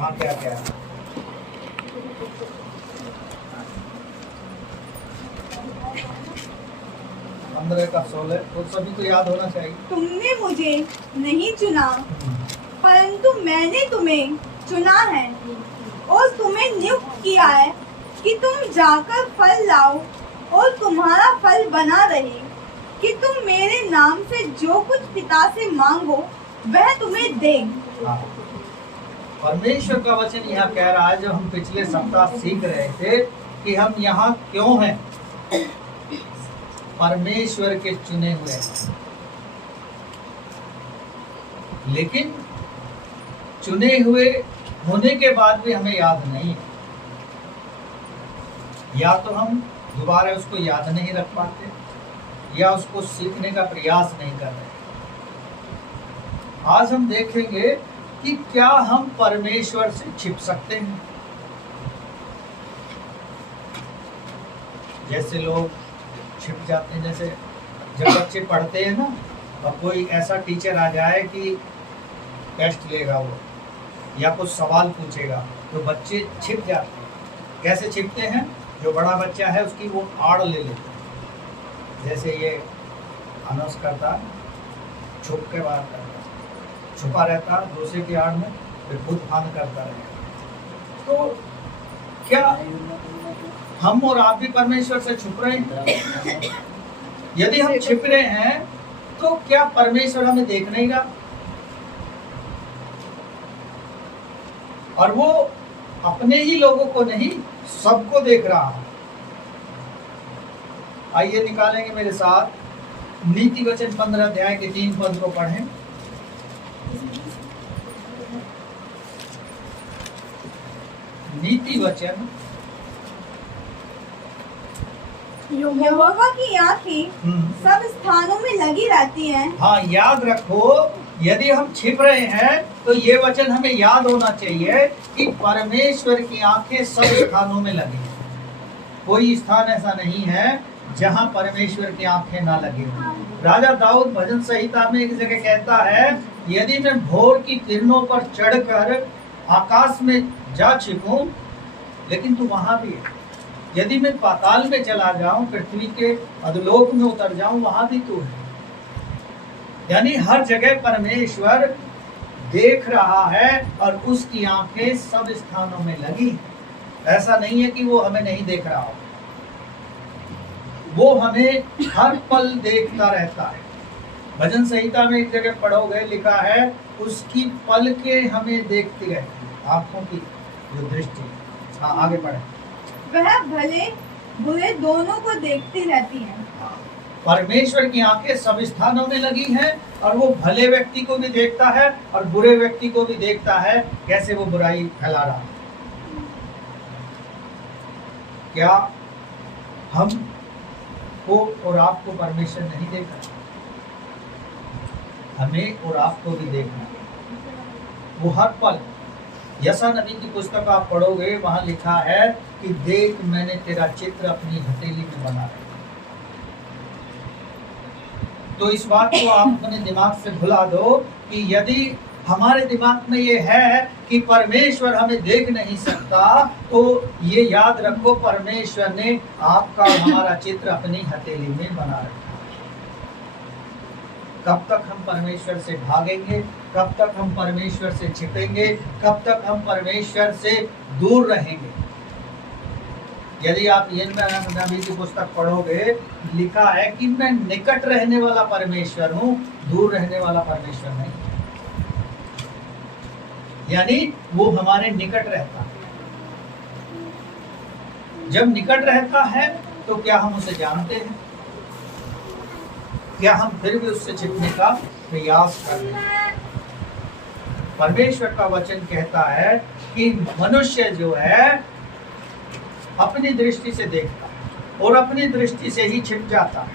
हाँ क्या क्या 15 का 16 तो सभी को याद होना चाहिए। तुमने मुझे नहीं चुना, परंतु मैंने तुम्हें चुना है और तुम्हें नियुक्त किया है कि तुम जाकर फल लाओ और तुम्हारा फल बना रहे, कि तुम मेरे नाम से जो कुछ पिता से मांगो वह तुम्हें दे। हाँ। परमेश्वर का वचन यहाँ कह रहा है, जो हम पिछले सप्ताह सीख रहे थे कि हम यहाँ क्यों हैं। परमेश्वर के चुने हुए हैं, लेकिन चुने हुए होने के बाद भी हमें याद नहीं है। या तो हम दोबारा उसको याद नहीं रख पाते या उसको सीखने का प्रयास नहीं कर रहे। आज हम देखेंगे कि क्या हम परमेश्वर से छिप सकते हैं। जैसे लोग छिप जाते हैं, जैसे जब बच्चे पढ़ते हैं ना, और कोई ऐसा टीचर आ जाए कि टेस्ट लेगा वो या कुछ सवाल पूछेगा तो बच्चे छिप जाते हैं। कैसे छिपते हैं? जो बड़ा बच्चा है उसकी वो आड़ ले लेते हैं। जैसे ये अनाउंस करता, छुप के बात करता, छुपा रहता दूसरे की आड़ में, फिर खुद फान करता रहेगा। तो क्या हम और आप भी परमेश्वर से छुप रहे हैं? यदि हम छिप रहे हैं तो क्या परमेश्वर हमें देख नहीं रहा? और वो अपने ही लोगों को नहीं, सबको देख रहा है। आइए निकालेंगे मेरे साथ नीति वचन 15 अध्याय के 3 पद को पढ़ें। नीति वचन। यहोवा की आंखें सब स्थानों में लगी रहती हैं। हाँ, याद रखो, यदि हम छिप रहे हैं तो ये वचन हमें याद होना चाहिए कि परमेश्वर की आंखें सब स्थानों में लगी हैं। कोई स्थान ऐसा नहीं है जहां परमेश्वर की आंखें ना लगी हों। राजा दाऊद भजन संहिता में एक जगह कहता है, यदि मैं भोर की किरणों पर चढ़कर आकाश में जा छिपूं, लेकिन तू वहां भी है। यदि मैं पाताल में चला जाऊं, पृथ्वी के अधोलोक में उतर जाऊं, वहां भी तू है। यानी हर जगह परमेश्वर देख रहा है और उसकी आंखें सब स्थानों में लगी। ऐसा नहीं है कि वो हमें नहीं देख रहा हो, वो हमें हर पल देखता रहता है। भजन संहिता में एक जगह पढ़ोगे, लिखा है उसकी पलकें हमें देखती रहती है, आंखों की जो दृष्टि। हाँ, आगे पढ़े। वह भले बुरे दोनों को देखती रहती हैं। परमेश्वर की आंखें सब स्थानों में लगी हैं और वो भले व्यक्ति को भी देखता है और बुरे व्यक्ति को भी देखता है, कैसे वो बुराई फैला रहा है। क्या हम को और आपको परमेश्वर नहीं देख रहा? हमें और आपको भी देखना है। वो हर पल, यशा नबी की पुस्तक आप पढ़ोगे, वहां लिखा है कि देख मैंने तेरा चित्र अपनी हथेली में बना है। तो इस बात को आप अपने दिमाग से भुला दो कि यदि हमारे दिमाग में ये है कि परमेश्वर हमें देख नहीं सकता, तो ये याद रखो, परमेश्वर ने आपका और हमारा चित्र अपनी हथेली में बना रखा है। कब तक हम परमेश्वर से भागेंगे? कब तक हम परमेश्वर से छिपेंगे? कब तक हम परमेश्वर से दूर रहेंगे? यदि आप यिर्मयाह नबी की पुस्तक पढ़ोगे, लिखा है कि मैं निकट रहने वाला परमेश्वर हूं, दूर रहने वाला परमेश्वर नहीं। यानी वो हमारे निकट रहता है। जब निकट रहता है तो क्या हम उसे जानते हैं? क्या हम फिर भी उससे छिपने का प्रयास कर रहे हैं? परमेश्वर का वचन कहता है कि मनुष्य जो है अपनी दृष्टि से देखता है और अपनी दृष्टि से ही छिप जाता है।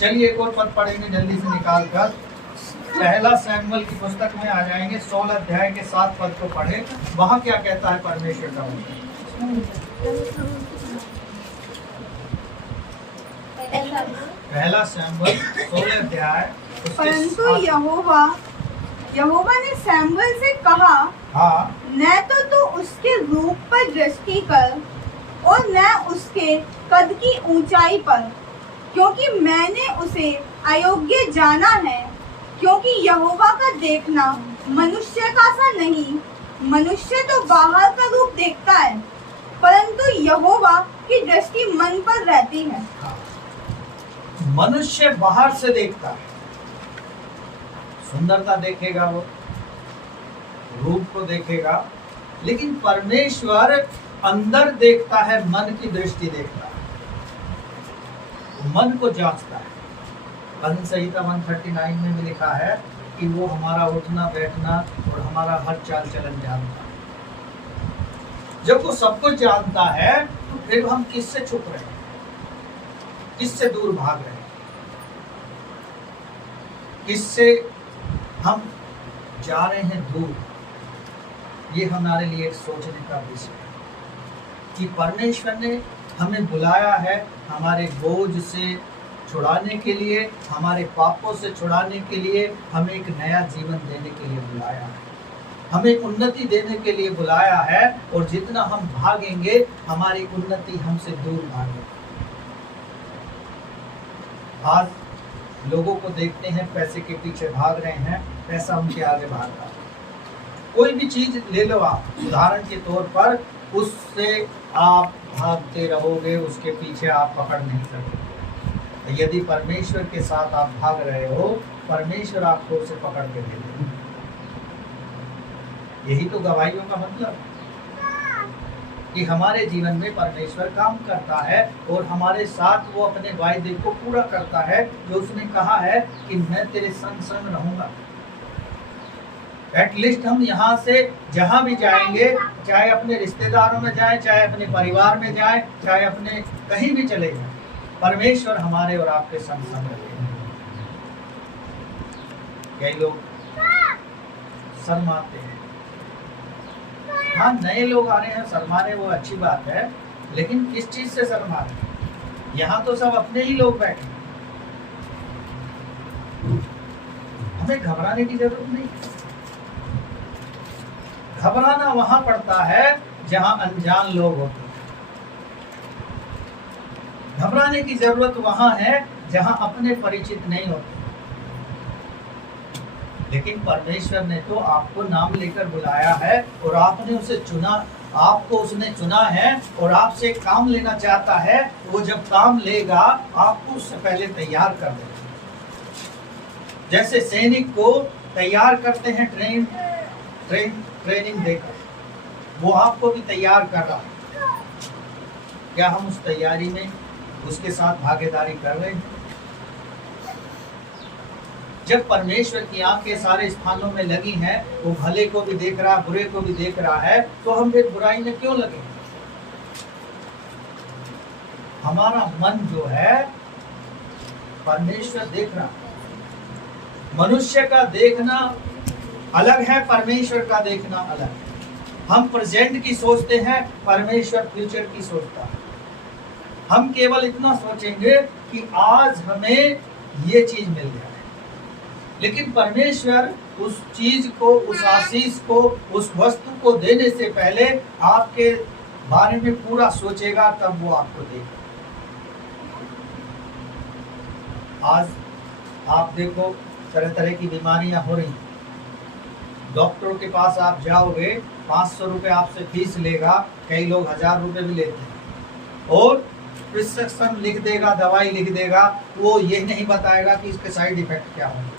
चलिए एक और पद पढ़ेंगे जल्दी से निकाल कर। पहला सैमुएल की पुस्तक में आ जाएंगे, 16 अध्याय के 7 पद को पढ़े। वहां क्या कहता है परमेश्वर का वचन? पहला सैमुएल 16 अध्याय। परंतु यहोवा ने सैमुअल से कहा, हाँ, न तो तू उसके रूप पर दृष्टि कर और न उसके कद की ऊंचाई पर, क्योंकि मैंने उसे अयोग्य जाना है। क्योंकि यहोवा का देखना मनुष्य का सा नहीं, मनुष्य तो बाहर का रूप देखता है, परंतु यहोवा की दृष्टि मन पर रहती है। मनुष्य बाहर से देखता है, सुंदरता देखेगा, वो रूप को देखेगा, लेकिन परमेश्वर अंदर देखता है, मन की दृष्टि देखता है, मन को जांचता है। भजन संहिता 139 में भी लिखा है कि वो हमारा उठना बैठना और हमारा हर चाल चलन जानता है। जब वो सब कुछ जानता है तो फिर हम किससे छुप रहे हैं, किससे दूर भाग रहे हैं, किससे हम जा रहे हैं दूर। ये हमारे लिए एक सोचने का विषय है कि परमेश्वर ने हमें बुलाया है हमारे बोझ से छुड़ाने के लिए, हमारे पापों से छुड़ाने के लिए, हमें एक नया जीवन देने के लिए बुलाया है, हमें उन्नति देने के लिए बुलाया है। और जितना हम भागेंगे हमारी उन्नति हमसे दूर भागेगी। आज लोगों को देखते हैं पैसे के पीछे भाग रहे हैं, पैसा उनके आगे भाग रहा है। कोई भी चीज ले लो आप, उदाहरण के तौर पर, उससे आप भागते रहोगे, उसके पीछे आप पकड़ नहीं सकते। यदि परमेश्वर के साथ आप भाग रहे हो, परमेश्वर आपको उसे पकड़ के ले लेगा। यही तो गवाहियों का मतलब कि हमारे जीवन में परमेश्वर काम करता है और हमारे साथ वो अपने वायदे को पूरा करता है, जो उसने कहा है कि मैं तेरे संग संग रहूंगा। एटलीस्ट हम यहाँ से जहां भी जाएंगे, चाहे अपने रिश्तेदारों में जाएं, चाहे अपने परिवार में जाएं, चाहे अपने कहीं भी चले जाएं, परमेश्वर हमारे और आपके संग संग रहेंगे। कई लोग शर्माते हैं। हाँ, नए लोग आ रहे हैं, शर्मा रहे, वो अच्छी बात है, लेकिन किस चीज से शर्मा रहे हैं? यहाँ तो सब अपने ही लोग बैठे। हमें घबराने की जरूरत नहीं। घबराना वहां पड़ता है जहां अनजान लोग होते हैं। घबराने की जरूरत वहां है जहां अपने परिचित नहीं होते। लेकिन परमेश्वर ने तो आपको नाम लेकर बुलाया है और आपने उसे चुना, आपको उसने चुना है और आपसे काम लेना चाहता है। वो जब काम लेगा आपको उससे पहले तैयार कर देगा। जैसे सैनिक को तैयार करते हैं ट्रेनिंग देकर, वो आपको भी तैयार कर रहा है। क्या हम उस तैयारी में उसके साथ भागीदारी कर रहे हैं? जब परमेश्वर की आंखें सारे स्थानों में लगी हैं, वो भले को भी देख रहा है, बुरे को भी देख रहा है, तो हम फिर बुराई में क्यों लगे? हमारा मन जो है परमेश्वर देख रहा है। मनुष्य का देखना अलग है, परमेश्वर का देखना अलग है। हम प्रेजेंट की सोचते हैं, परमेश्वर फ्यूचर की सोचता है। हम केवल इतना सोचेंगे कि आज हमें ये चीज मिल जाए, लेकिन परमेश्वर उस चीज को, उस आशीष को, उस वस्तु को देने से पहले आपके बारे में पूरा सोचेगा, तब वो आपको देगा। आज आप देखो तरह तरह की बीमारियां हो रही। डॉक्टरों के पास आप जाओगे, 500 रुपये आपसे फीस लेगा, कई लोग 1000 रुपये भी लेते हैं, और प्रिस्क्रिप्शन लिख देगा, दवाई लिख देगा। वो ये नहीं बताएगा कि इसके साइड इफेक्ट क्या होंगे।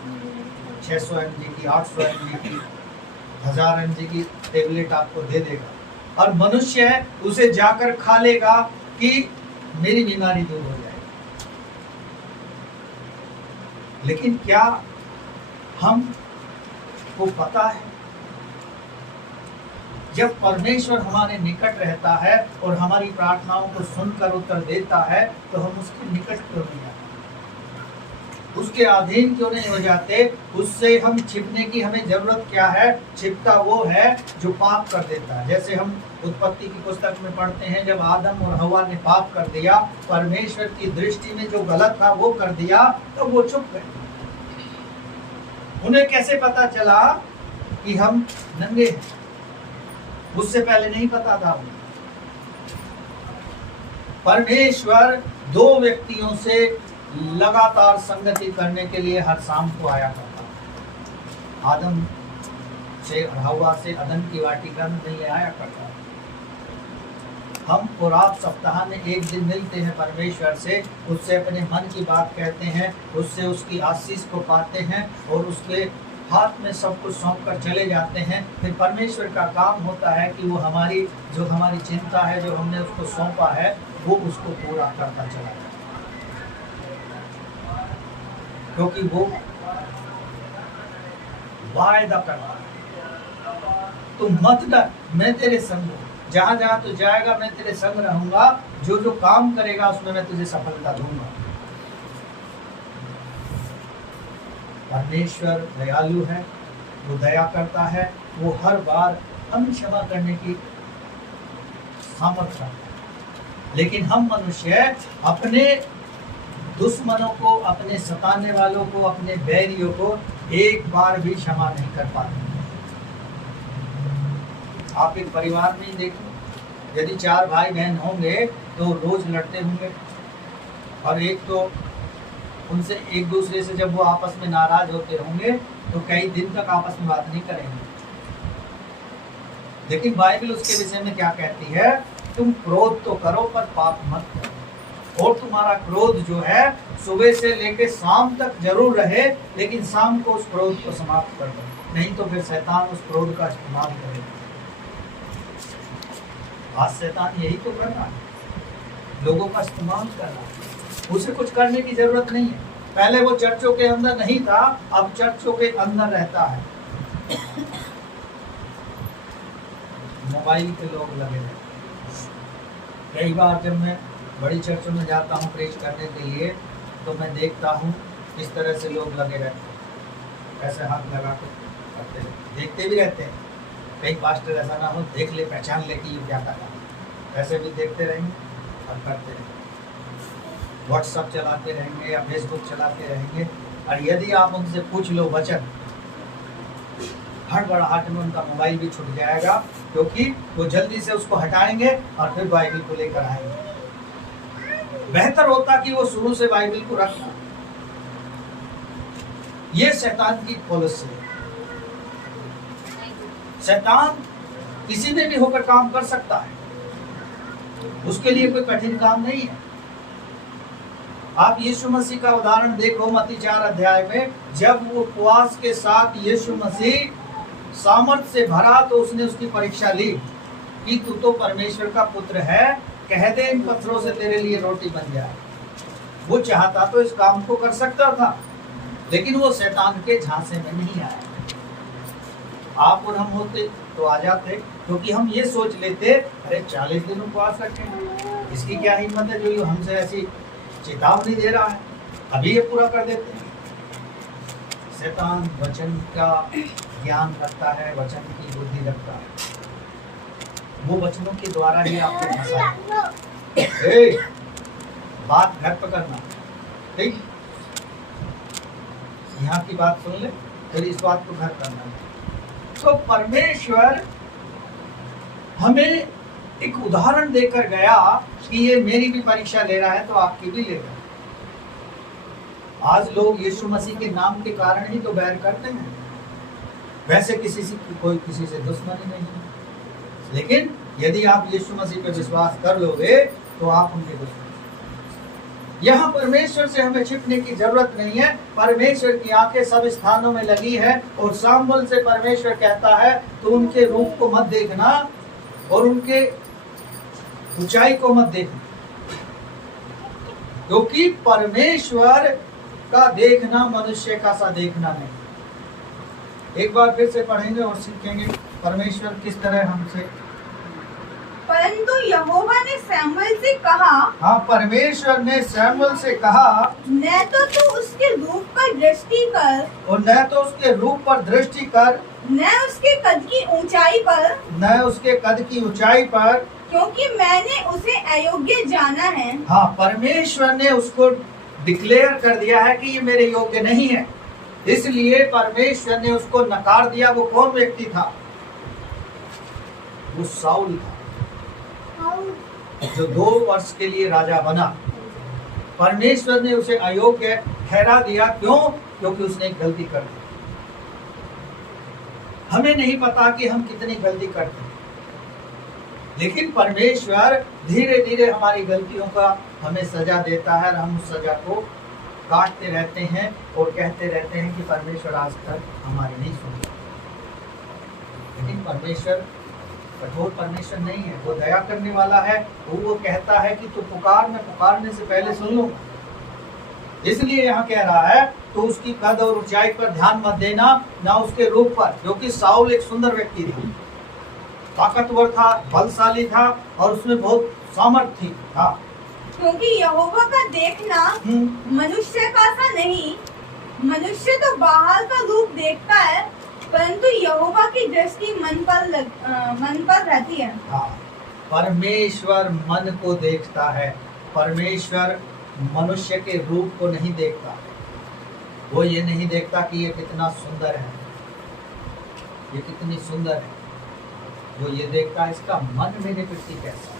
600 mg की, 800 mg की, 1000 mg की टेबलेट आपको दे देगा, और मनुष्य है उसे जाकर खा लेगा कि मेरी बीमारी दूर हो जाएगी। लेकिन क्या हमको पता है, जब परमेश्वर हमारे निकट रहता है और हमारी प्रार्थनाओं को सुनकर उत्तर देता है, तो हम उसके निकट क्यों नहीं आते, उसके अधीन क्यों नहीं हो जाते? उससे हम छिपने की हमें जरूरत क्या है? छिपता वो है जो पाप कर देता है। जैसे हम उत्पत्ति की पुस्तक में पढ़ते हैं, जब आदम और हवा ने पाप कर दिया, परमेश्वर की दृष्टि में जो गलत था वो कर दिया, तो वो छुप गए। उन्हें कैसे पता चला कि हम नंगे हैं। उससे पहले नहीं पता था उन्हें। परमेश्वर दो व्यक्तियों से लगातार संगति करने के लिए हर शाम को आया करता। आदम से हवा से अदन की वाटिका में नहीं आया करता। हम और आप सप्ताह में एक दिन मिलते हैं परमेश्वर से, उससे अपने मन की बात कहते हैं, उससे उसकी आशीष को पाते हैं और उसके हाथ में सब कुछ सौंप कर चले जाते हैं। फिर परमेश्वर का काम होता है कि वो हमारी चिंता है, जो हमने उसको सौंपा है, वो उसको पूरा करता चला जाए, क्योंकि वो वायदा करता है, तुम मत डर, मैं तेरे संग हूं, जहां जहां तू जाएगा मैं तेरे संग रहूंगा, जो जो काम करेगा उसमें मैं तुझे सफलता दूंगा। परमेश्वर दयालु है, वो दया करता है, वो हर बार हम क्षमा करने की सामर्थ्य रखता है। लेकिन हम मनुष्य अपने दुश्मनों को, अपने सताने वालों को, अपने बैरियों को एक बार भी क्षमा नहीं कर पाते। आप एक परिवार में ही देखो, यदि 4 भाई बहन होंगे तो रोज लड़ते होंगे, और एक तो उनसे एक दूसरे से जब वो आपस में नाराज होते होंगे तो कई दिन तक आपस में बात नहीं करेंगे। लेकिन बाइबल उसके विषय में क्या कहती है? तुम क्रोध तो करो पर पाप मत करो, और तुम्हारा क्रोध जो है सुबह से लेकर शाम तक जरूर रहे, लेकिन शाम को उस क्रोध को समाप्त कर दो, नहीं तो फिर शैतान उस क्रोध का इस्तेमाल करेगा। आज शैतान यही तो कर रहा है, लोगों का इस्तेमाल कर रहा है। उसे कुछ करने की जरूरत नहीं है। पहले वो चर्चों के अंदर नहीं था, अब चर्चों के अंदर रहता है। मोबाइल पे लोग लगे रहते। कई बार जब मैं बड़ी चर्चों में जाता हूँ प्रेच करने के लिए, तो मैं देखता हूँ किस तरह से लोग लगे रहते हैं, ऐसे हाथ लगा कर करते रहते, देखते भी रहते हैं। कई पास्टर ऐसा ना हो देख ले, पहचान ले कि ये क्या कर रहा है, ऐसे भी देखते रहेंगे और करते रहेंगे। व्हाट्सएप चलाते रहेंगे या फेसबुक चलाते रहेंगे, और यदि आप उनसे पूछ लो वचन, हड़बड़ाहट में उनका मोबाइल भी छूट जाएगा, क्योंकि वो जल्दी से उसको हटाएंगे और फिर बाइबल को लेकर आएंगे। बेहतर होता कि वो शुरू से बाइबल को रखना। ये शैतान की पॉलिसी है। शैतान किसी में भी होकर काम कर सकता है, उसके लिए कोई कठिन काम नहीं है। आप यीशु मसीह का उदाहरण देखो मत्ती 4 अध्याय में, जब वो उपवास के साथ यीशु मसीह सामर्थ से भरा तो उसने उसकी परीक्षा ली कि तू तो परमेश्वर का पुत्र है, कह दे इन पत्थरों से तेरे लिए रोटी बन जाए। वो चाहता तो इस काम को कर सकता था, लेकिन वो शैतान के झांसे में नहीं आया। आप और हम होते तो आ जाते, क्योंकि हम ये सोच लेते, अरे 40 दिन उपवास रखें, इसकी क्या हिम्मत है जो ये हमसे ऐसी चेतावनी दे रहा है, अभी ये पूरा कर देते हैं। शैतान वचन का ज्ञान रखता है, वचन की बुद्धि रखता है, वो वचनों के द्वारा ही आपको फंसाए। बात घर पकड़ना, ठीक? यहाँ की बात सुन ले, फिर इस बात को घर करना। तो परमेश्वर हमें एक उदाहरण देकर गया कि ये मेरी भी परीक्षा ले रहा है तो आपकी भी लेगा। आज लोग यीशु मसीह के नाम के कारण ही तो बैर करते हैं, वैसे कोई किसी से दुश्मनी नहीं है, लेकिन यदि आप यीशु मसीह पर विश्वास कर लोगे तो आप उनके दुश्मन। यहाँ परमेश्वर से हमें छिपने की जरूरत नहीं है। परमेश्वर की आंखें सब स्थानों में लगी है, और सामुएल से परमेश्वर कहता है तो उनके रूप को मत देखना और उनके ऊंचाई को मत देखना, क्योंकि परमेश्वर का देखना मनुष्य का सा देखना नहीं। एक बार फिर से पढ़ेंगे और सीखेंगे परमेश्वर किस तरह हमसे। परंतु यहोवा ने सैमुएल से कहा, हाँ, परमेश्वर ने सैमुएल से कहा, न तो तू उसके रूप पर दृष्टि कर, और न तो उसके रूप पर दृष्टि कर, न उसके कद की ऊंचाई पर, न उसके कद की ऊंचाई पर, क्योंकि मैंने उसे अयोग्य जाना है। हाँ, परमेश्वर ने उसको डिक्लेयर कर दिया है कि ये मेरे योग्य नहीं है। इसलिए परमेश्वर ने उसको नकार दिया। वो कौन व्यक्ति था? वो साउल था, जो 2 वर्ष के लिए राजा बना। परमेश्वर ने उसे अयोग्य ठहरा दिया। क्यों? क्योंकि उसने एक गलती कर दी। हमें नहीं पता कि हम कितनी गलती करते हैं, लेकिन परमेश्वर धीरे धीरे हमारी गलतियों का हमें सजा देता है और हम उस सजा को काटते रहते हैं और कहते रहते हैं कि परमेश्वर आज तक हमारी नहीं सुनी। लेकिन परमेश्वर कठोर परमेश्वर नहीं है, वो दया करने वाला है। वो कहता है कि तू पुकार, मैं पुकारने से पहले सुन लूंगा। इसलिए यहाँ कह रहा है तो उसकी कद और ऊंचाई पर ध्यान मत देना, ना उसके रूप पर, क्योंकि साउल एक सुंदर व्यक्ति था, ताकतवर था, बलशाली था और उसमें बहुत सामर्थ्य था। क्योंकि यहोवा का देखना मनुष्य का सा नहीं। मनुष्य तो बाहर का रूप देखता है, परंतु यहोवा की दृष्टि मन पर रहती है। हाँ, परमेश्वर मन को देखता है। परमेश्वर मनुष्य के रूप को नहीं देखता। वो ये नहीं देखता कि ये कितना सुंदर है, ये कितनी सुंदर है। वो ये देखता है इसका मन मेरे प्रति कैसा है।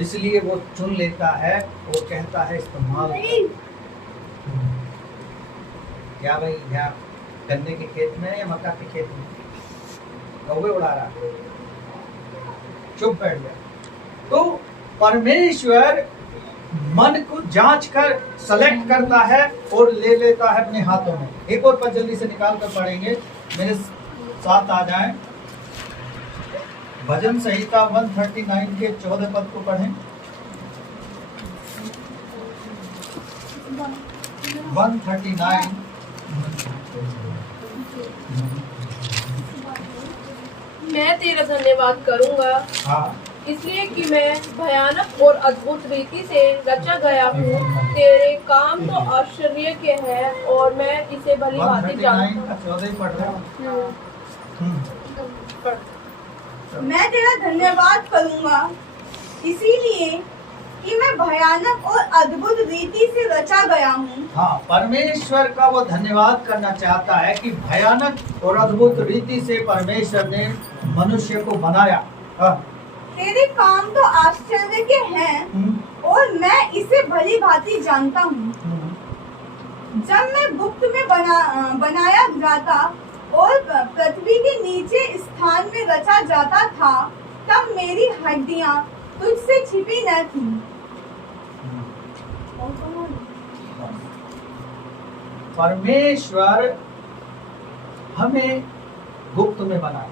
इसलिए वो चुन लेता है, वो कहता है इस्तेमाल। क्या भाई, क्या गन्ने के खेत में या मक्का के खेत में? कौवे उड़ा रहा, चुप बैठ गया। तो परमेश्वर मन को जांच कर सेलेक्ट करता है और ले लेता है अपने हाथों में। एक और पद जल्दी से निकाल कर पढ़ेंगे, मेरे साथ आ जाएं। भजन संहिता 139 के 14 पद को पढ़ें। 139। मैं तेरा धन्यवाद करूंगा, हाँ, इसलिए कि मैं भयानक और अद्भुत रीति से रचा गया हूँ। तेरे काम तो आश्चर्य के हैं और मैं इसे भली भांति जानता हूँ। 14 पढ़ रहा हूँ। मैं तेरा धन्यवाद करूंगा, इसीलिए कि मैं भयानक और अद्भुत रीति से रचा गया हूँ। हाँ, परमेश्वर का वो धन्यवाद करना चाहता है कि भयानक और अद्भुत रीति से परमेश्वर ने मनुष्य को बनाया। हाँ। तेरे काम तो आश्चर्य के हैं और मैं इसे भली भांति जानता हूँ। जब मैं गुप्त में बनाया जाता और पृथ्वी के नीचे स्थान में रचा जाता था, तब मेरी हड्डियां तुझसे छिपी न थी। परमेश्वर हमें गुप्त में बनाया,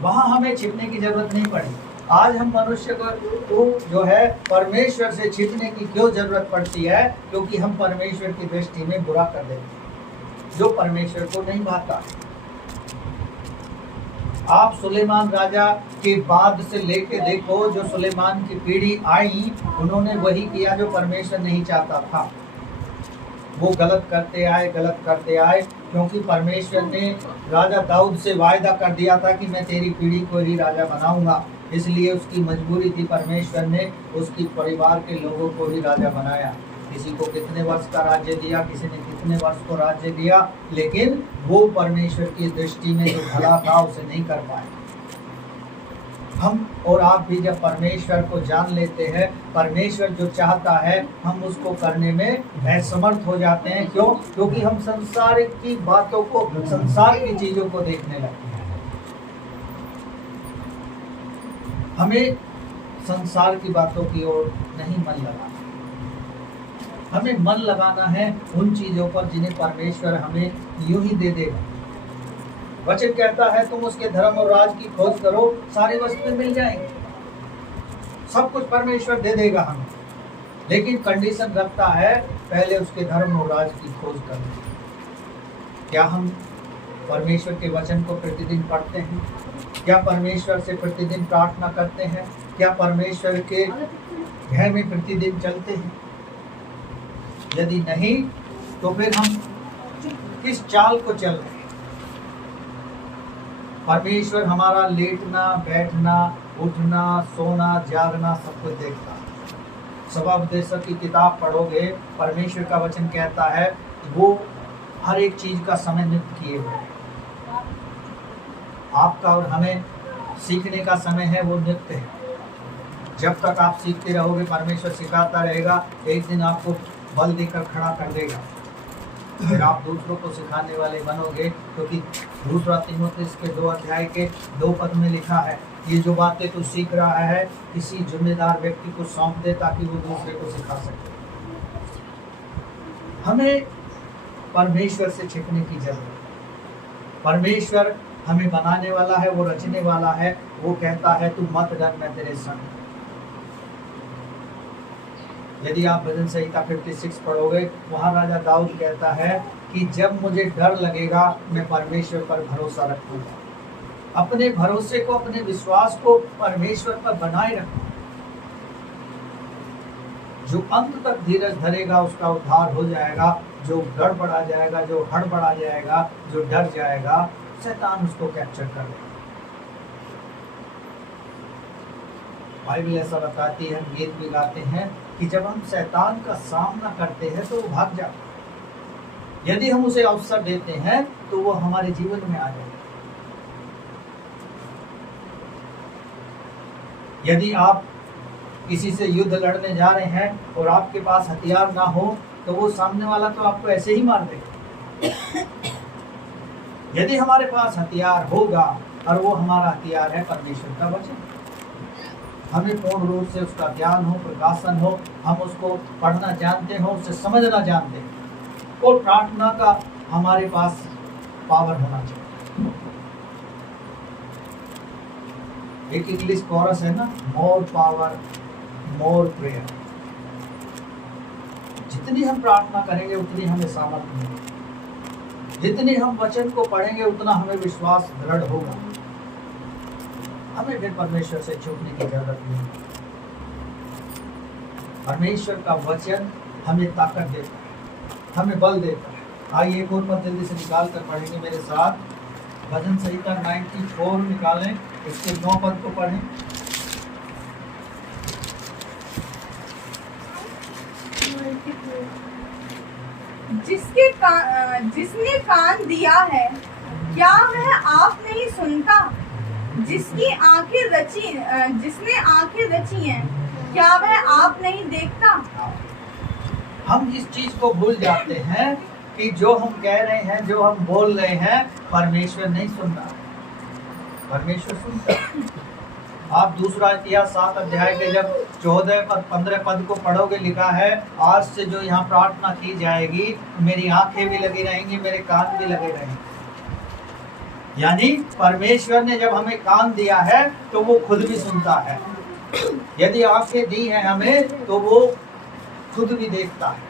वहां हमें छिपने की जरूरत नहीं पड़ी। आज हम मनुष्य को जो है परमेश्वर से छिपने की क्यों जरूरत पड़ती है? क्योंकि हम परमेश्वर की दृष्टि में बुरा कर देते हैं, जो परमेश्वर को नहीं भाता। आप सुलेमान राजा के बाद से लेके देखो, जो सुलेमान की पीढ़ी आई, उन्होंने वही किया जो परमेश्वर नहीं चाहता था। वो गलत करते आए, क्योंकि परमेश्वर ने राजा दाऊद से वायदा कर दिया था कि मैं तेरी पीढ़ी को ही राजा बनाऊंगा। इसलिए उसकी मजबूरी थी, परमेश्वर ने उसकी परिवार के लोगों को ही राजा बनाया। किसी को कितने वर्ष का राज्य दिया, किसी ने कितने वर्ष को राज्य दिया, लेकिन वो परमेश्वर की दृष्टि में जो भला था उसे नहीं कर पाए। हम और आप भी जब परमेश्वर को जान लेते हैं, परमेश्वर जो चाहता है हम उसको करने में असमर्थ हो जाते हैं। क्यों? क्योंकि हम संसार की बातों को, संसार की चीजों को देखने लगते हैं। हमें संसार की बातों की ओर नहीं मन लगाना, हमें मन लगाना है उन चीजों पर जिन्हें परमेश्वर हमें यूं ही दे देगा। वचन कहता है तुम उसके धर्म और राज की खोज करो, सारी वस्तुएं मिल जाएंगी, सब कुछ परमेश्वर दे देगा हमें। लेकिन कंडीशन रखता है, पहले उसके धर्म और राज की खोज करो। क्या हम परमेश्वर के वचन को प्रतिदिन पढ़ते हैं? क्या परमेश्वर से प्रतिदिन प्रार्थना करते हैं? क्या परमेश्वर के घर में प्रतिदिन चलते हैं? यदि नहीं, तो फिर हम किस चाल को चल रहे हैं? परमेश्वर हमारा लेटना, बैठना, उठना, सोना, जागना सब कुछ देखता है। सभापदेशक की किताब पढ़ोगे, परमेश्वर का वचन कहता है वो हर एक चीज का समय नियुक्त किए हुए हैं। आपका और हमें सीखने का समय है, वो नियुक्त है। जब तक आप सीखते रहोगे, परमेश्वर सिखाता रहेगा, एक दिन आपको बल देकर खड़ा कर देगा। फिर आप दूसरों को सिखाने वाले बनोगे, क्योंकि दूसरा तीमुथियुस के 2 अध्याय के 2 पद में लिखा है, ये जो बातें तू सीख रहा है किसी जिम्मेदार व्यक्ति को सौंप दे ताकि वो दूसरे को सिखा सके। हमें परमेश्वर से सीखने की जरूरत है। परमेश्वर हमें बनाने वाला है, वो रचने वाला है। वो कहता है तू मत डर, मैं तेरे संग। यदि आप भजन संहिता 56 पढ़ोगे, वहां राजा दाऊद कहता है कि जब मुझे डर लगेगा मैं परमेश्वर पर भरोसा रखूंगा। अपने भरोसे को, अपने विश्वास को परमेश्वर पर बनाए रखो। जो अंत तक धीरज धरेगा उसका उद्धार हो जाएगा। जो गड़बड़ा जाएगा, जो हड़बड़ा जाएगा, जो डर जाएगा, शैतान उसको कैप्चर कर लेगा। बाइबल ऐसा बताती है, गीत भी गाते हैं कि जब हम शैतान का सामना करते हैं तो वो भाग जाता है। यदि हम उसे अवसर देते हैं तो वो हमारे जीवन में आ जाएगा। यदि आप किसी से युद्ध लड़ने जा रहे हैं और आपके पास हथियार ना हो तो वो सामने वाला तो आपको ऐसे ही मार देगा। यदि हमारे पास हथियार होगा, और वो हमारा हथियार है परमेश्वर का वचन, हमें पूर्ण रूप से उसका ज्ञान हो, प्रकाशन हो, हम उसको पढ़ना जानते हो, उसे समझना जानते हैं, और प्रार्थना का हमारे पास पावर होना चाहिए। एक इंग्लिश कोरस है ना, मोर पावर मोर प्रेयर। जितनी हम प्रार्थना करेंगे उतनी हमें सामर्थ्य मिलेगी। जितनी हम वचन को पढ़ेंगे उतना हमें विश्वास दृढ़ होगा। हमें फिर परमेश्वर से छूटने की जरूरत नहीं। परमेश्वर का वचन हमें ताकत देता है, हमें बल देता है। आइए एक और पद जल्दी से निकाल कर पढ़ेंगे मेरे साथ। भजन संहिता 94 निकालें, इसके 9 पद को पढ़ें। जिसने कान दिया है क्या वह आप नहीं सुनता? जिसने आंखें रची हैं क्या वह आप नहीं देखता? हम इस चीज को भूल जाते हैं कि जो हम कह रहे हैं, जो हम बोल रहे हैं, परमेश्वर नहीं सुन रहा, परमेश्वर सुनता है। आप दूसरा इतिहास 7 अध्याय के जब 14 पद 15 पद को पढ़ोगे, लिखा है आज से जो यहाँ प्रार्थना की जाएगी मेरी आंखें भी लगी रहेंगी, मेरे कान भी लगे रहेंगे। यानी परमेश्वर ने जब हमें कान दिया है तो वो खुद भी सुनता है। यदि आंखें दी हैं हमें तो वो खुद भी देखता है,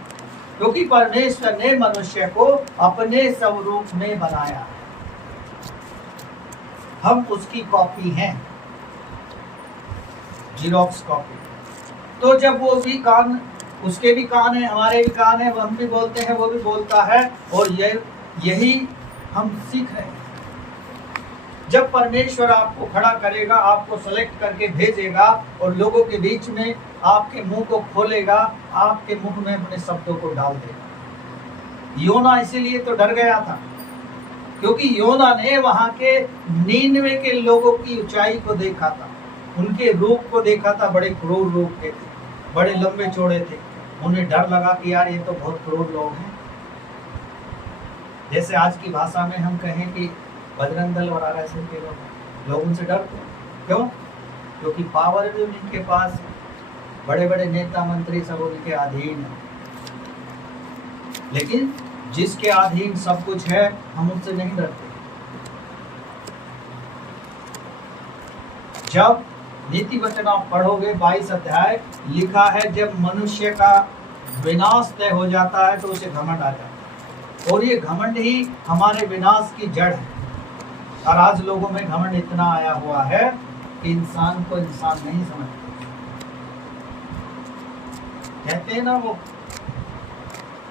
क्योंकि परमेश्वर ने मनुष्य को अपने स्वरूप में बनाया। हम उसकी कॉपी हैं, जीरोक्स कॉपी। तो जब वो भी कान, उसके भी कान है, हमारे भी कान है, हम भी बोलते हैं, वो भी बोलता है, और यही हम सीख रहे हैं। जब परमेश्वर आपको खड़ा करेगा, आपको सेलेक्ट करके भेजेगा और लोगों के बीच में आपके मुंह को खोलेगा, आपके मुंह में अपने शब्दों को डाल देगा। योना इसीलिए तो डर गया था, क्योंकि योना ने वहां के 99 के लोगों की ऊंचाई को देखा था, उनके रूप को देखा था। बड़े क्रूर रूप के थे, बड़े लंबे चौड़े थे। उन्हें डर लगा कि यार ये तो बहुत क्रूर लोग हैं। जैसे आज की भाषा में हम कहें कि बजरंग दल और आरएसएस के लोग उनसे डरते हैं। क्यों? क्योंकि पावर भी उनके पास, बड़े बड़े नेता मंत्री सब उनके अधीन है। लेकिन जिसके अधीन सब कुछ है, हम उनसे नहीं डरते। जब नीति वचन आप पढ़ोगे 22 अध्याय, लिखा है जब मनुष्य का विनाश तय हो जाता है तो उसे घमंड आ जाता है, और ये घमंड ही हमारे विनाश की जड़ है। और आज लोगों में घमंड इतना आया हुआ है कि इंसान को इंसान नहीं समझते। कहते हैं ना वो,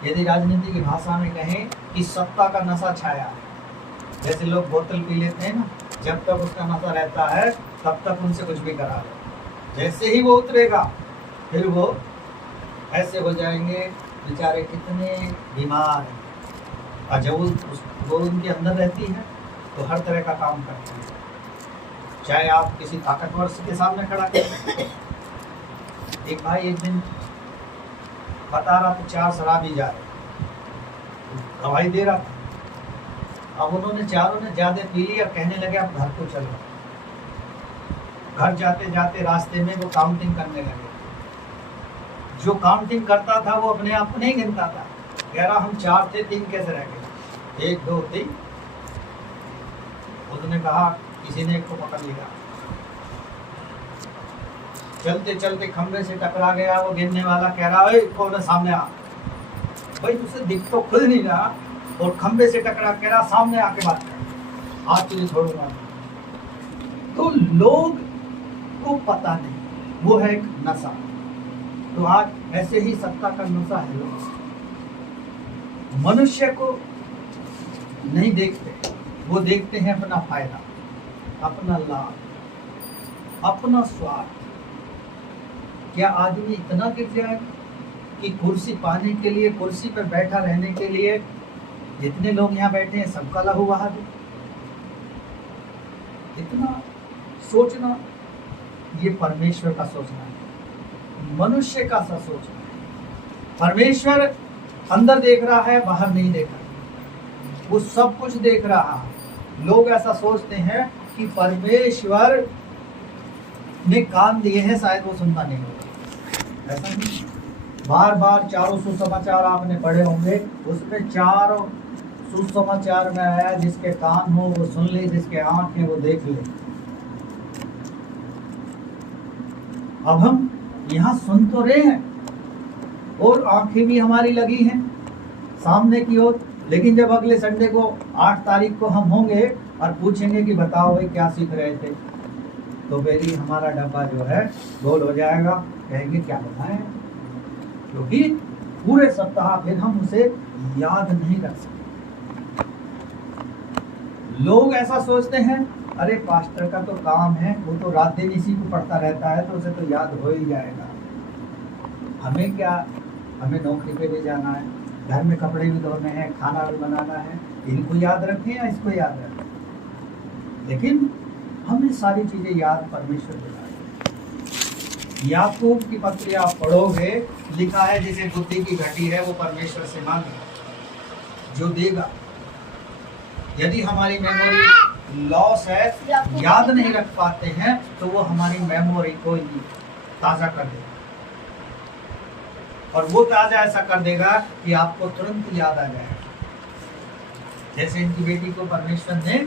यदि राजनीति की भाषा में कहें कि सत्ता का नशा छाया है। जैसे लोग बोतल पी लेते हैं ना, जब तक उसका नशा रहता है तब तक उनसे कुछ भी करा लो। जैसे ही वो उतरेगा फिर वो ऐसे हो जाएंगे बेचारे कितने बीमार हैं। और जब वो उनके अंदर रहती है तो हर तरह का काम करती है, चाहे आप किसी ताकतवर के सामने खड़ा करें। एक भाई एक दिन बता रहा था 4 शराबी जा रहे, गवाही दे रहा था। अब उन्होंने चारों ने ज्यादा पी ली और कहने लगे अब घर को चलो। घर जाते जाते रास्ते में वो काउंटिंग करने लगे। जो काउंटिंग करता था वो अपने आप को नहीं गिनता था, कह रहा हम 4 थे 3 कैसे रह गए, 1 2 3। उसने कहा किसी ने एक को पकड़ लिया, चलते चलते खंबे से टकरा गया। वो गिनने वाला कह रहा है कौन है सामने आ। भाई तुझे दिख तो खुद नहीं रहा और खंबे से टकरा, कह रहा सामने आके बात कर, आज तुझे छोड़ूंगा। तो लोग को पता नहीं, वो है एक नशा। तो आज ऐसे ही सत्ता का नशा है। लोग मनुष्य को नहीं देखते, वो देखते हैं अपना फायदा, अपना लाभ, अपना स्वार्थ। क्या आदमी इतना गिर जाए कि कुर्सी पाने के लिए, कुर्सी पर बैठा रहने के लिए जितने लोग यहाँ बैठे हैं सबका लहू बहा दे? इतना सोचना, ये परमेश्वर का सोचना है, मनुष्य का सा सोचना है। परमेश्वर अंदर देख रहा है, बाहर नहीं देख रहा, वो सब कुछ देख रहा है। लोग ऐसा सोचते हैं कि परमेश्वर ने कान दिए हैं, शायद वो सुनता नहीं होगा। ऐसा नहीं। बार बार चारों सुसमाचार आपने पढ़े होंगे, उसमें चारों सुसमाचार में आया जिसके कान हो वो सुन ले, जिसके आंख है वो देख ले। अब हम यहाँ सुन तो रहे हैं और आंखें भी हमारी लगी हैं सामने की ओर, लेकिन जब अगले संडे को 8 तारीख को हम होंगे और पूछेंगे कि बताओ भाई क्या सीख रहे थे, तो फिर ही हमारा डब्बा जो है गोल हो जाएगा। कहेंगे क्या बताएं, क्योंकि पूरे सप्ताह फिर हम उसे याद नहीं रख सकते। लोग ऐसा सोचते हैं अरे पास्टर का तो काम है, वो तो रात दिन इसी को पढ़ता रहता है तो उसे तो याद हो ही जाएगा। हमें क्या, हमें नौकरी पे भी जाना है, घर में कपड़े भी धोने हैं, खाना भी बनाना है, इनको याद रखें या इसको याद रखें। लेकिन हमें सारी चीजें याद परमेश्वर दिलाए। याकूब की पत्री आप पढ़ोगे, लिखा है जिसे बुद्धि की घटी है वो परमेश्वर से मांगे जो देगा। यदि हमारी मेमोरी लॉस है, याद नहीं रख पाते हैं, तो वो हमारी मेमोरी को ताजा कर देगा। और वो ताजा ऐसा कर देगा कि आपको तुरंत याद आ जाएगा। जैसे इनकी बेटी को परमेश्वर ने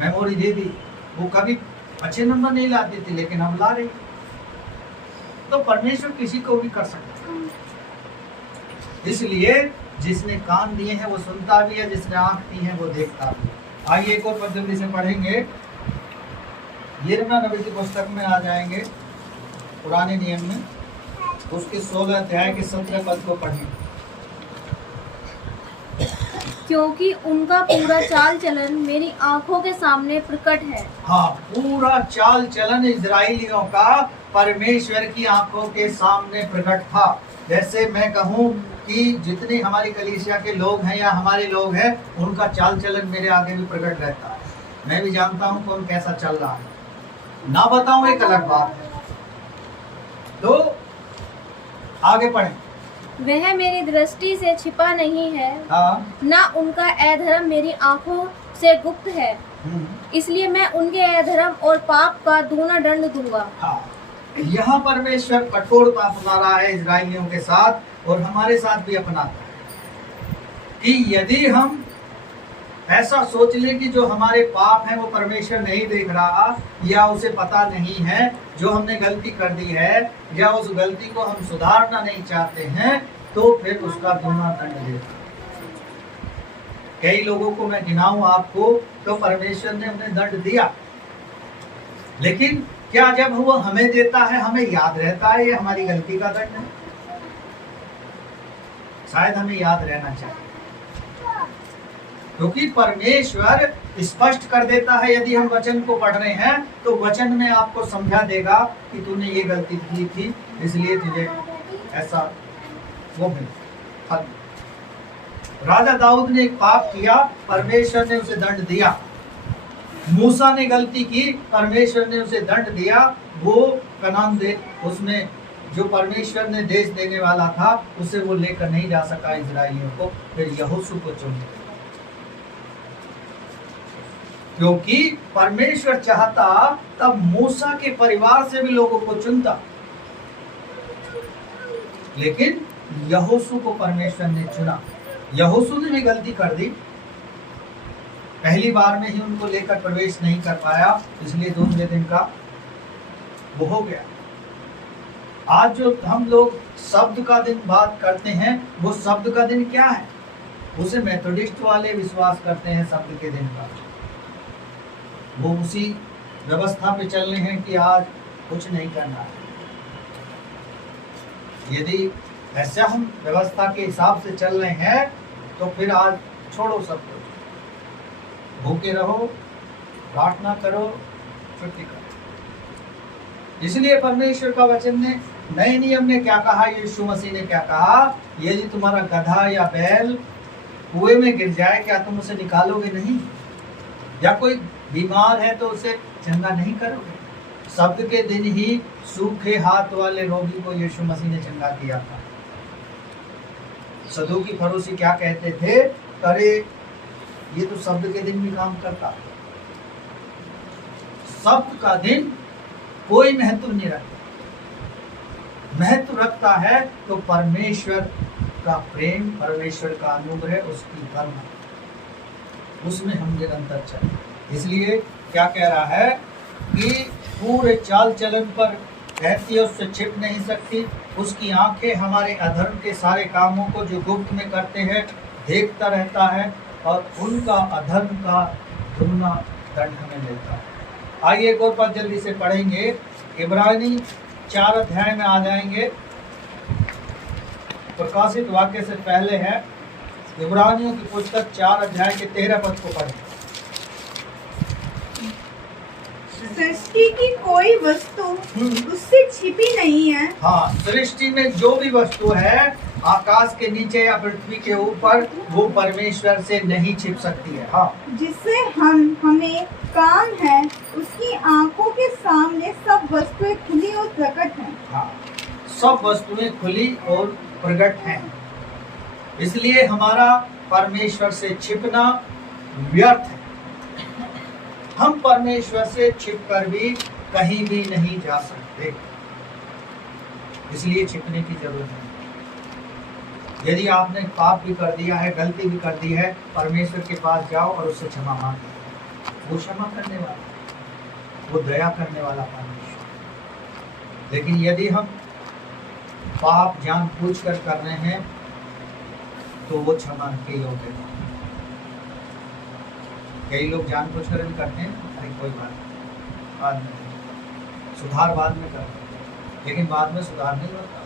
मेमोरी दे दी, वो कभी अच्छे नंबर नहीं लाती थी लेकिन अब ला रही। तो परमेश्वर किसी को भी कर सकता है। इसलिए जिसने कान दिए हैं वो सुनता भी है, जिसने आंख दी है वो देखता भी है। आइए एक और पद से पढ़ेंगे, यिर्मयाह नबी की पुस्तक में आ जाएंगे, पुराने नियम में, उसके 16 अध्याय के 17 पद को पढ़ें। क्योंकि उनका पूरा चाल चलन मेरी आंखों के सामने प्रकट है। हाँ, पूरा चाल चलन इजराइलियों का परमेश्वर की आंखों के सामने प्रकट था। जैसे मैं कहूँ कि जितने हमारी कलीसिया के लोग हैं या हमारे लोग हैं, उनका चाल चलन मेरे आगे भी प्रकट रहता है। मैं भी जानता हूँ कौन कैसा चल रहा है, ना बताऊं एक अलग बात है। तो आगे पढ़ें। वह मेरी दृष्टि से छिपा नहीं है, हाँ, ना उनका अधर्म मेरी आंखों से गुप्त है। इसलिए मैं उनके अधर्म और पाप का दूना दंड दूंगा। हाँ, यहाँ परमेश्वर कठोरता अपना रहा है इजराइलियों के साथ और हमारे साथ भी अपनाता है कि यदि हम ऐसा सोच ले कि जो हमारे पाप हैं वो परमेश्वर नहीं देख रहा या उसे पता नहीं है, जो हमने गलती कर दी है या उस गलती को हम सुधारना नहीं चाहते हैं, तो फिर उसका दूना दंड देगा। कई लोगों को मैं गिनाऊं आपको, तो परमेश्वर ने उन्हें दंड दिया, लेकिन क्या जब वो हमें देता है हमें याद रहता है ये हमारी गलती का दंड है? शायद हमें याद रहना चाहिए, क्योंकि परमेश्वर स्पष्ट कर देता है। यदि हम वचन को पढ़ रहे हैं तो वचन में आपको समझा देगा कि तूने ये गलती की थी, इसलिए तुझे ऐसा वो मिले फल। राजा दाऊद ने एक पाप किया, परमेश्वर ने उसे दंड दिया। मूसा ने गलती की, परमेश्वर ने उसे दंड दिया। वो कनान दे उसमें जो परमेश्वर ने देश देने वाला था उसे वो लेकर नहीं जा सका इजराइलियों को। फिर यहोशू को चुन लिया, क्योंकि परमेश्वर चाहता तब मूसा के परिवार से भी लोगों को चुनता, लेकिन यहोशू को परमेश्वर ने चुना। यहोशू ने भी गलती कर दी, पहली बार में ही उनको लेकर प्रवेश नहीं कर पाया, इसलिए दूसरे दिन का वो हो गया। आज जो हम लोग शब्द का दिन बात करते हैं, वो शब्द का दिन क्या है? उसे मेथोडिस्ट वाले विश्वास करते हैं शब्द के दिन का। वो उसी व्यवस्था पे चल रहे हैं कि आज कुछ नहीं करना है। यदि ऐसा हम व्यवस्था के हिसाब से चल रहे हैं तो फिर आज छोड़ो सब कुछ, भूखे रहो, प्रार्थना करो, छुट्टी करो। इसलिए परमेश्वर का वचन ने नए नियम में क्या कहा, यीशु मसीह ने क्या कहा, यदि तुम्हारा गधा या बैल कुएं में गिर जाए, क्या तुम उसे निकालोगे नहीं? या कोई बीमार है तो उसे चंगा नहीं करोगे? शब्द के दिन ही सूखे हाथ वाले रोगी को यीशु मसीह ने चंगा किया था। सदूकी फरीसी क्या कहते थे, अरे ये तो शब्द के दिन भी काम करता। शब्द का दिन कोई महत्व नहीं रखता। महत्व रखता है तो परमेश्वर का प्रेम, परमेश्वर का अनुग्रह, उसकी करुणा, उसमें हम निरंतर चलें। इसलिए क्या कह रहा है कि पूरे चाल चलन पर रहती है, उससे छिप नहीं सकती। उसकी आंखें हमारे अधर्म के सारे कामों को जो गुप्त में करते हैं देखता रहता है, और उनका अधर्म का दुगना दंड हमें मिलता है। आइए एक और बात जल्दी से पढ़ेंगे, इब्रानी 4 अध्याय में आ जाएंगे। प्रकाशित वाक्य से पहले है इब्रानियों की पुस्तक 4 अध्याय के 13 पद को पढ़ें। सृष्टि की कोई वस्तु उससे छिपी नहीं है। हाँ, सृष्टि में जो भी वस्तु है आकाश के नीचे या पृथ्वी के ऊपर, वो परमेश्वर से नहीं छिप सकती है। हाँ, जिससे हमें काम है, उसकी आंखों के सामने सब वस्तुएं खुली और प्रकट हैं। हाँ, सब वस्तुएं खुली और प्रकट हैं। इसलिए हमारा परमेश्वर से छिपना व्यर्थ है। हम परमेश्वर से छिपकर भी कहीं भी नहीं जा सकते, इसलिए छिपने की जरूरत है। यदि आपने पाप भी कर दिया है, गलती भी कर दी है, परमेश्वर के पास जाओ और उससे क्षमा मांगो। वो क्षमा करने वाला, वो दया करने वाला परमेश्वर। लेकिन यदि हम पाप जानबूझकर कर रहे हैं तो वो क्षमा के योग्य नहीं। कई लोग जानबूझकर भी करते हैं, अरे कोई बात नहीं, बाद में सुधार बाद में करते हैं, लेकिन बाद में सुधार नहीं होता।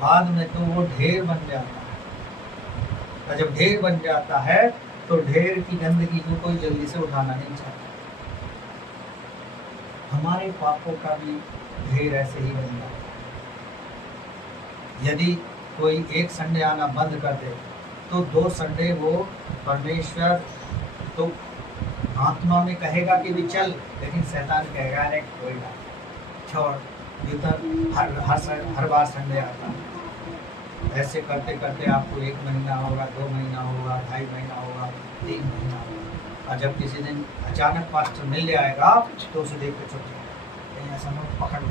बाद में तो वो ढेर बन जाता है, और जब ढेर बन जाता है तो ढेर की गंदगी को कोई जल्दी से उठाना नहीं चाहता। हमारे पापों का भी ढेर ऐसे ही बन जाता है। यदि कोई एक संडे आना बंद कर दे तो 2 संडे वो परमेश्वर तो आत्मा में कहेगा कि भी चल, लेकिन शैतान कहेगा अरे कोई ना, छोड़, हर बार संडे आता है। ऐसे करते करते आपको 1 महीना होगा, 2 महीना होगा, 2.5 महीना होगा, 3 महीना होगा, और जब किसी दिन अचानक पास्टर मिल जाएगा तो उसे देख के चुप ऐसा पकड़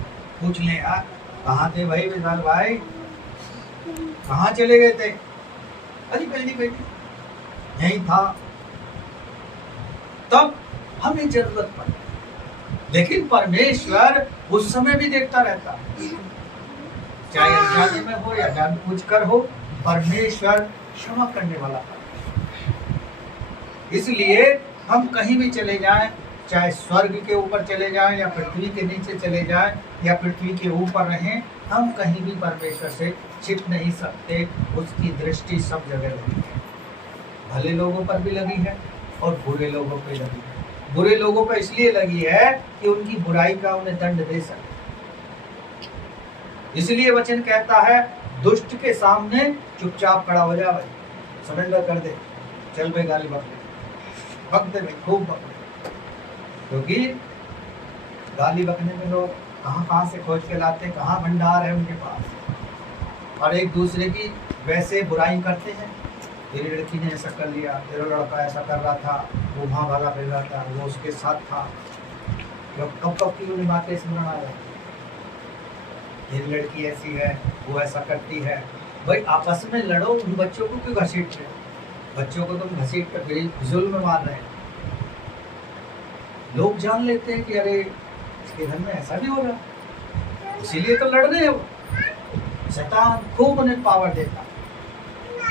पूछ ले, यार कहाँ थे भाई विशाल भाई, कहाँ चले गए थे? अरे जल्दी बेटी यही था। तब हमें जरूरत पड़े, लेकिन परमेश्वर उस समय भी देखता रहता है, चाहे अनजाने में हो या जानबूझकर हो, परमेश्वर क्षमा करने वाला है। इसलिए हम कहीं भी चले जाएं, चाहे स्वर्ग के ऊपर चले जाएं या पृथ्वी के नीचे चले जाएं या पृथ्वी के ऊपर रहें, हम कहीं भी परमेश्वर से छिप नहीं सकते। उसकी दृष्टि सब जगह लगी है, भले लोगों पर भी लगी है और बुरे लोगों पर लगी है। बुरे लोगों पर इसलिए लगी है कि उनकी बुराई का उन्हें दंड दे सके। इसलिए वचन कहता है दुष्ट के सामने चुपचाप खड़ा हो जा भाई, सरेंडर कर दे, चल भाई गाली बक दे भाई, खूब बक दे। क्योंकि गाली बकने में लोग कहाँ से खोज के लाते हैं, कहाँ भंडार है उनके पास, और एक दूसरे की वैसे बुराई करते हैं। तेरी लड़की ने ऐसा कर लिया, तेरा लड़का ऐसा कर रहा था, वो वहाँ भागा फिर रहा था, वो उसके साथ था। कब कब की उन्हें बातें सुनना आ जाती, तेरी लड़की ऐसी है, वो ऐसा करती है। भाई आपस में लड़ो, उन बच्चों को क्यों घसीट रहे हो? बच्चों को तुम घसीट कर जुल्म में मार रहे हैं। लोग जान लेते हैं कि अरे इसके घर में ऐसा भी हो रहा, इसीलिए तो लड़ रहे हो। शैतान खूब उन्हें पावर देता,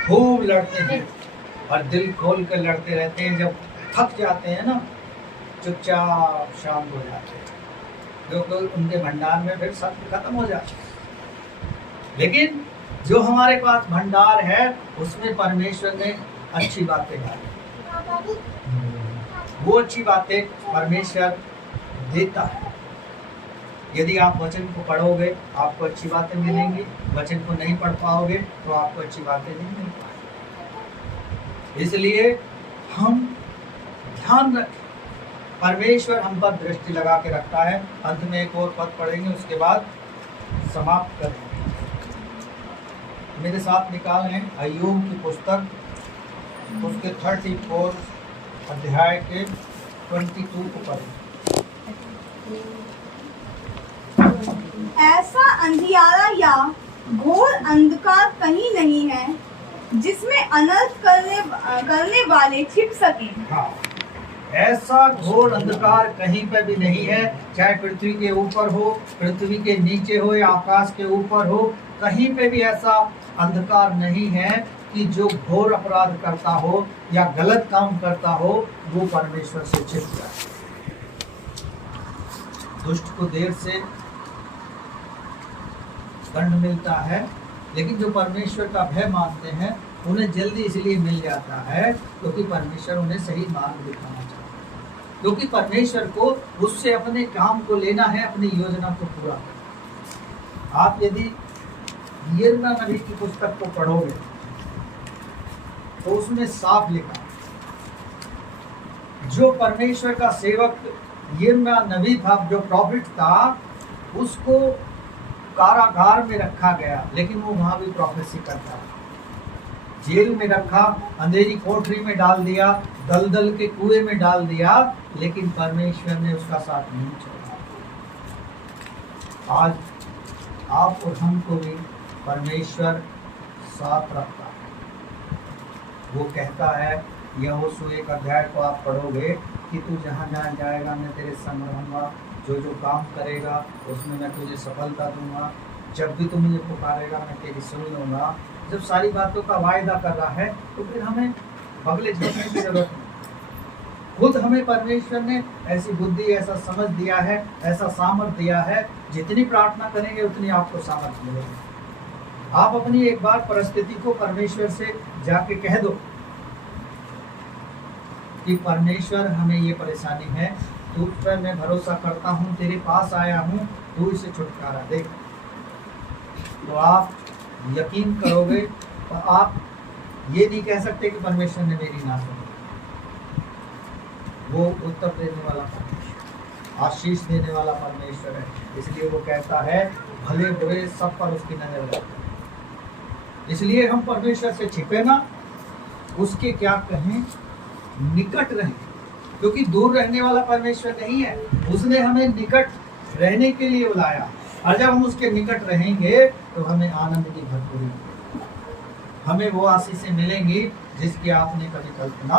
खूब लड़ते हैं और दिल खोल कर लड़ते रहते हैं। जब थक जाते हैं ना, चुपचाप शांत हो जाते हैं, क्योंकि उनके भंडार में फिर सत्य खत्म हो जाता है। लेकिन जो हमारे पास भंडार है उसमें परमेश्वर ने अच्छी बातें डाली, वो अच्छी बातें परमेश्वर देता है। यदि आप वचन को पढ़ोगे आपको अच्छी बातें मिलेंगी, वचन को नहीं पढ़ पाओगे तो आपको अच्छी बातें नहीं मिल पाएंगी। इसलिए हम ध्यान रखें, परमेश्वर हम पर दृष्टि लगा के रखता है। अंत में एक और पद पढ़ेंगे, उसके बाद समाप्त करेंगे। मेरे साथ निकाल हैं अय्यूब की पुस्तक, उसके 34 अध्याय के 22 को पढ़ें। ऐसा अंधियारा या घोर अंधकार कहीं नहीं है जिसमें अनर्थ करने वाले छिप सके। हाँ, ऐसा घोर अंधकार कहीं पर भी नहीं है, चाहे पृथ्वी के ऊपर हो, पृथ्वी के नीचे हो या आकाश के ऊपर हो, कहीं पे भी ऐसा अंधकार नहीं है कि जो घोर अपराध करता हो या गलत काम करता हो वो परमेश्वर से छिप जाए। दुष्ट को देर से दंड मिलता है, लेकिन जो परमेश्वर का भय मानते हैं उन्हें जल्दी इसलिए मिल जाता है क्योंकि परमेश्वर उन्हें सही मार्ग दिखाना चाहता है। क्योंकि परमेश्वर को उससे अपने काम को लेना है, अपनी योजना को पूरा करना। आप यदि यिर्मयाह नबी की पुस्तक को पढ़ोगे तो उसमें साफ लिखा, जो परमेश्वर का सेवक यिर्मयाह नबी था, जो प्रॉफिट था, उसको कारागार में रखा गया, लेकिन वो वहां भी प्रोफेसी करता था। जेल में रखा, अंधेरी कोठरी में डाल दिया, दलदल के कुएं में डाल दिया, लेकिन परमेश्वर ने उसका साथ नहीं छोड़ा। आज आप और हमको भी परमेश्वर साथ रखता है। वो कहता है, यहोशू 1 अध्याय को आप पढ़ोगे कि तू जहाँ जहाँ जाएगा मैं तेरे संग रहूंगा, जो जो काम करेगा उसमें मैं तुझे सफलता दूंगा, जब भी तू मुझे पुकारेगा मैं तेरी सुन लूंगा। जब सारी बातों का वायदा कर रहा है तो फिर हमें बगले झुकने की जरूरत नहीं। खुद हमें परमेश्वर ने ऐसी बुद्धि, ऐसा समझ दिया है, ऐसा सामर्थ दिया है, जितनी प्रार्थना करेंगे उतनी आपको सामर्थ मिलेगी। आप अपनी एक बार परिस्थिति को परमेश्वर से जाके कह दो कि परमेश्वर हमें ये परेशानी है, तू पर मैं भरोसा करता हूँ, तेरे पास आया हूँ, तू इसे छुटकारा दे। तो आप यकीन करोगे तो आप ये नहीं कह सकते कि परमेश्वर ने मेरी ना सुनी। वो उत्तर देने वाला परमेश्वर, आशीष देने वाला परमेश्वर है। इसलिए वो कहता है भले बुरे सब पर उसकी नजर रहती है। इसलिए हम परमेश्वर से छिपे ना, उसके क्या कहें, निकट रहें, क्योंकि दूर रहने वाला परमेश्वर नहीं है। उसने हमें निकट रहने के लिए बुलाया, और जब हम उसके निकट रहेंगे तो हमें आनंद की भरपूरी, हमें वो आशीषें मिलेंगी जिसकी आपने कभी कल्पना